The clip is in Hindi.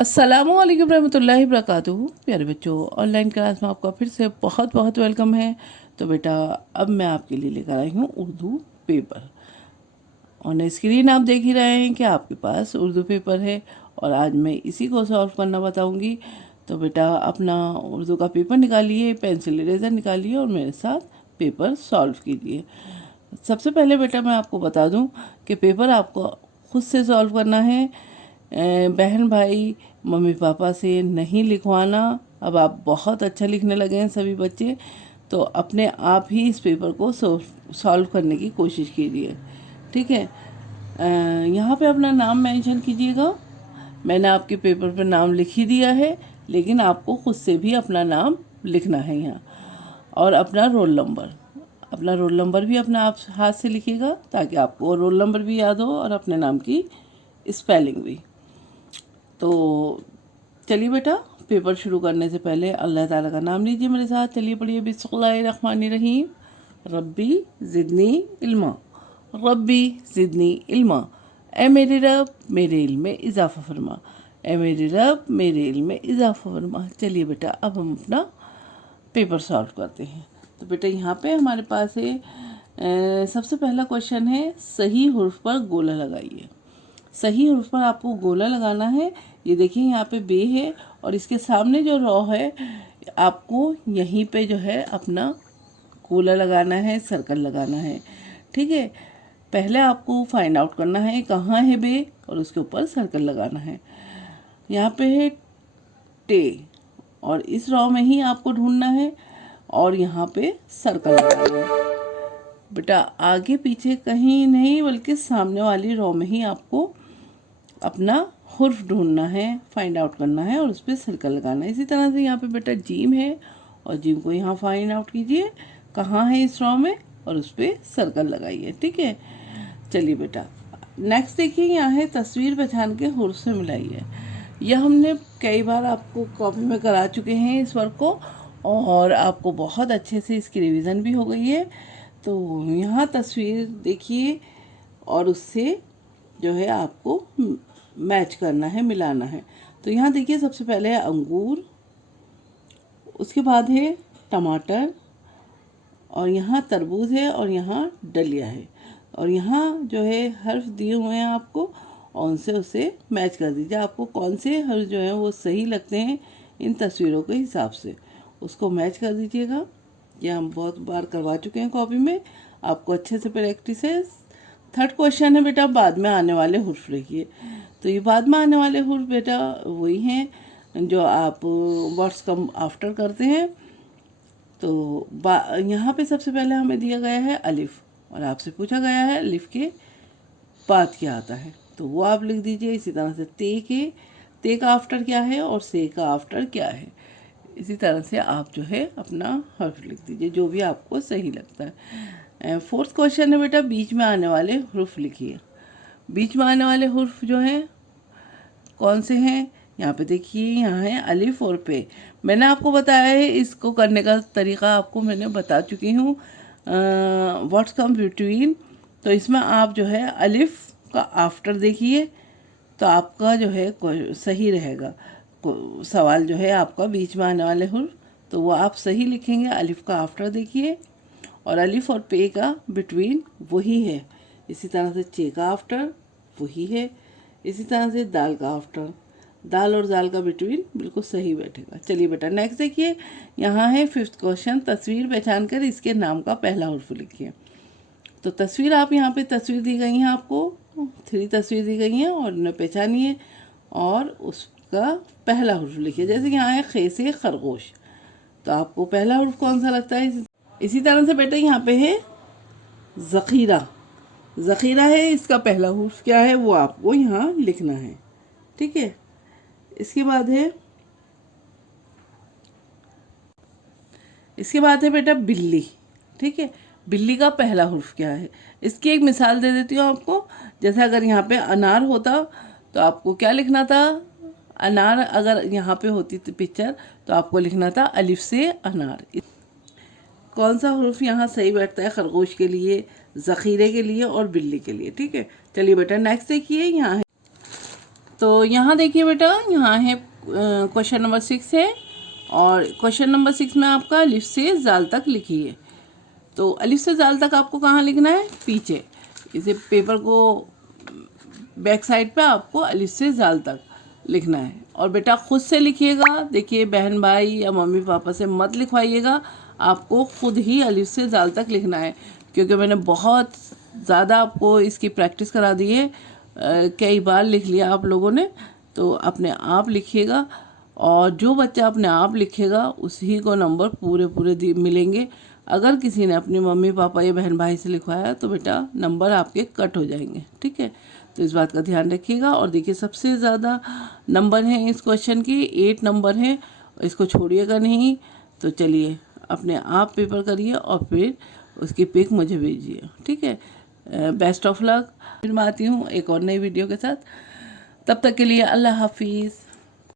अस्सलामु अलैकुम रहमतुल्लाहि वबरकातुहू। प्यारे बच्चों, ऑनलाइन क्लास में आपका फिर से बहुत बहुत वेलकम है। तो बेटा, अब मैं आपके लिए लेकर आई हूँ उर्दू पेपर। ऑन स्क्रीन आप देख ही रहे हैं कि आपके पास उर्दू पेपर है और आज मैं इसी को सॉल्व करना बताऊँगी। तो बेटा, अपना उर्दू का पेपर निकालिए, पेंसिल इरेज़र निकालिए और मेरे साथ पेपर सॉल्व कीजिए। सबसे पहले बेटा मैं आपको बता दूं कि पेपर आपको खुद से सॉल्व करना है, बहन भाई मम्मी पापा से नहीं लिखवाना। अब आप बहुत अच्छा लिखने लगे हैं सभी बच्चे, तो अपने आप ही इस पेपर को सॉल्व करने की कोशिश कीजिए, ठीक है। यहाँ पे अपना नाम मेंशन कीजिएगा। मैंने आपके पेपर पर नाम लिख ही दिया है, लेकिन आपको खुद से भी अपना नाम लिखना है यहाँ। और अपना रोल नंबर भी अपना आप हाथ से लिखिएगा, ताकि आपको रोल नंबर भी याद हो और अपने नाम की स्पेलिंग भी। तो चलिए बेटा, पेपर शुरू करने से पहले अल्लाह ताला का नाम लीजिए मेरे साथ। चलिए पढ़िए, बिस्मिल्लाहिर्रहमानिर्रहीम। रब्बी ज़िदनी इल्मा, रब्बी ज़िदनी इल्मा। ए मेरे रब, मेरे इल्म में इजाफ़ा फरमा। ए मेरे रब, मेरे इल्म में इजाफ़ा फरमा। चलिए बेटा, अब हम अपना पेपर सॉल्व करते हैं। तो बेटा, यहाँ पे हमारे पास है सबसे पहला क्वेश्चन है, सही हुर्फ पर गोला लगाइए। सही हुर्फ पर आपको गोला लगाना है। ये देखिए, यहाँ पे बे है और इसके सामने जो रॉ है, आपको यहीं पे जो है अपना गोला लगाना है, सर्कल लगाना है, ठीक है। पहले आपको फाइंड आउट करना है कहाँ है बे, और उसके ऊपर सर्कल लगाना है। यहाँ पे है टे, और इस रॉ में ही आपको ढूंढना है और यहाँ पे सर्कल लगाना है। बेटा, आगे पीछे कहीं नहीं, बल्कि सामने वाली रॉ में ही आपको अपना हुर्फ ढूंढना है, फाइंड आउट करना है और उस पर सर्कल लगाना है। इसी तरह से यहाँ पे बेटा जीम है, और जीम को यहाँ फाइंड आउट कीजिए कहाँ है इस रॉ में, और उस पर सर्कल लगाइए, ठीक है। चलिए बेटा, नेक्स्ट देखिए, यहाँ है तस्वीर पहचान के हुर्फ से मिलाइए। यह हमने कई बार आपको कॉपी में करा चुके हैं इस वर्क को, और आपको बहुत अच्छे से इसकी रिवीजन भी हो गई है। तो यहाँ तस्वीर देखिए और उससे जो है आपको मैच करना है, मिलाना है। तो यहाँ देखिए, सबसे पहले है अंगूर, उसके बाद है टमाटर, और यहाँ तरबूज है, और यहाँ डलिया है, और यहाँ जो है हर्फ दिए हुए हैं आपको, और उनसे उसे मैच कर दीजिए। आपको कौन से हर्फ जो हैं वो सही लगते हैं इन तस्वीरों के हिसाब से, उसको मैच कर दीजिएगा। ये हम बहुत बार करवा चुके हैं कॉपी में, आपको अच्छे से प्रैक्टिस है। थर्ड क्वेश्चन है बेटा, बाद में आने वाले हुर्फ लिखिए। तो ये बाद में आने वाले हुर्फ बेटा वही हैं जो आप वर्ड्स कम आफ्टर करते हैं। तो यहाँ पे सबसे पहले हमें दिया गया है अलिफ, और आपसे पूछा गया है अलिफ के बाद क्या आता है, तो वो आप लिख दीजिए। इसी तरह से ते का आफ्टर क्या है और से का आफ्टर क्या है, इसी तरह से आप जो है अपना हर्फ लिख दीजिए, जो भी आपको सही लगता है। फोर्थ क्वेश्चन है बेटा, बीच में आने वाले हुर्फ लिखिए। बीच में आने वाले हुर्फ जो हैं कौन से हैं, यहाँ पे देखिए, यहाँ है अलिफ और पे। मैंने आपको बताया है, इसको करने का तरीका आपको मैंने बता चुकी हूँ, व्हाट्स कम बिटवीन। तो इसमें आप जो है अलिफ का आफ्टर देखिए, तो आपका जो है सही रहेगा। सवाल जो है आपका बीच में आने वाले हुर्फ, तो वो आप सही लिखेंगे। अलिफ का आफ्टर देखिए, और अलिफ और पे का बिटवीन वही है। इसी तरह से चे का आफ्टर वही है। इसी तरह से दाल का आफ्टर, दाल और दाल का बिटवीन बिल्कुल सही बैठेगा। चलिए बेटा, नेक्स्ट देखिए, यहाँ है फिफ्थ क्वेश्चन, तस्वीर पहचान कर इसके नाम का पहला हुर्फ लिखिए। तो तस्वीर आप यहाँ पे तस्वीर दी गई हैं, आपको 3 तस्वीर दी गई हैं, और उन्हें पहचानिए और उसका पहला हुर्फ लिखिए। जैसे कि यहाँ है खे से खरगोश, तो आपको पहला हुर्फ कौन सा लगता है। इसी तरह से बेटा यहाँ पे है ज़ख़ीरा, ज़ख़ीरा है, इसका पहला हुर्फ क्या है वो आपको यहाँ लिखना है, ठीक है। इसके बाद है बेटा बिल्ली, ठीक है। बिल्ली का पहला हुर्फ क्या है, इसकी एक मिसाल दे देती हूँ आपको। जैसे अगर यहाँ पे अनार होता तो आपको क्या लिखना था, अनार अगर यहाँ पे होती थी पिक्चर, तो आपको लिखना था अलिफ से अनार। कौन सा हुर्फ यहाँ सही बैठता है खरगोश के लिए, ज़ख़ीरे के लिए और बिल्ली के लिए, ठीक है। चलिए बेटा, नेक्स्ट देखिए, यहाँ है तो यहाँ देखिए बेटा, यहाँ है क्वेश्चन नंबर 6 है, और क्वेश्चन नंबर 6 में आपका अलिफ से जाल तक लिखिए। तो अलिफ से जाल तक आपको कहाँ लिखना है? पीछे। इसे पेपर को बैक साइड पे आपको अलिफ से जाल तक लिखना है। और बेटा खुद से लिखिएगा, देखिए बहन भाई या मम्मी पापा से मत लिखवाइएगा, आपको खुद ही अलिफ से जाल तक लिखना है, क्योंकि मैंने बहुत ज़्यादा आपको इसकी प्रैक्टिस करा दी है, कई बार लिख लिया आप लोगों ने। तो अपने आप लिखिएगा, और जो बच्चा अपने आप लिखेगा उसी को नंबर पूरे मिलेंगे। अगर किसी ने अपनी मम्मी पापा या बहन भाई से लिखवाया तो बेटा नंबर आपके कट हो जाएंगे, ठीक है। तो इस बात का ध्यान रखिएगा। और देखिए सबसे ज़्यादा नंबर हैं इस क्वेश्चन की, 8 नंबर हैं, इसको छोड़िएगा नहीं। तो चलिए अपने आप पेपर करिए और फिर उसकी पिक मुझे भेजिए, ठीक है। Best of luck. फिर मैं आती हूँ एक और नई वीडियो के साथ, तब तक के लिए अल्लाह हाफिज़।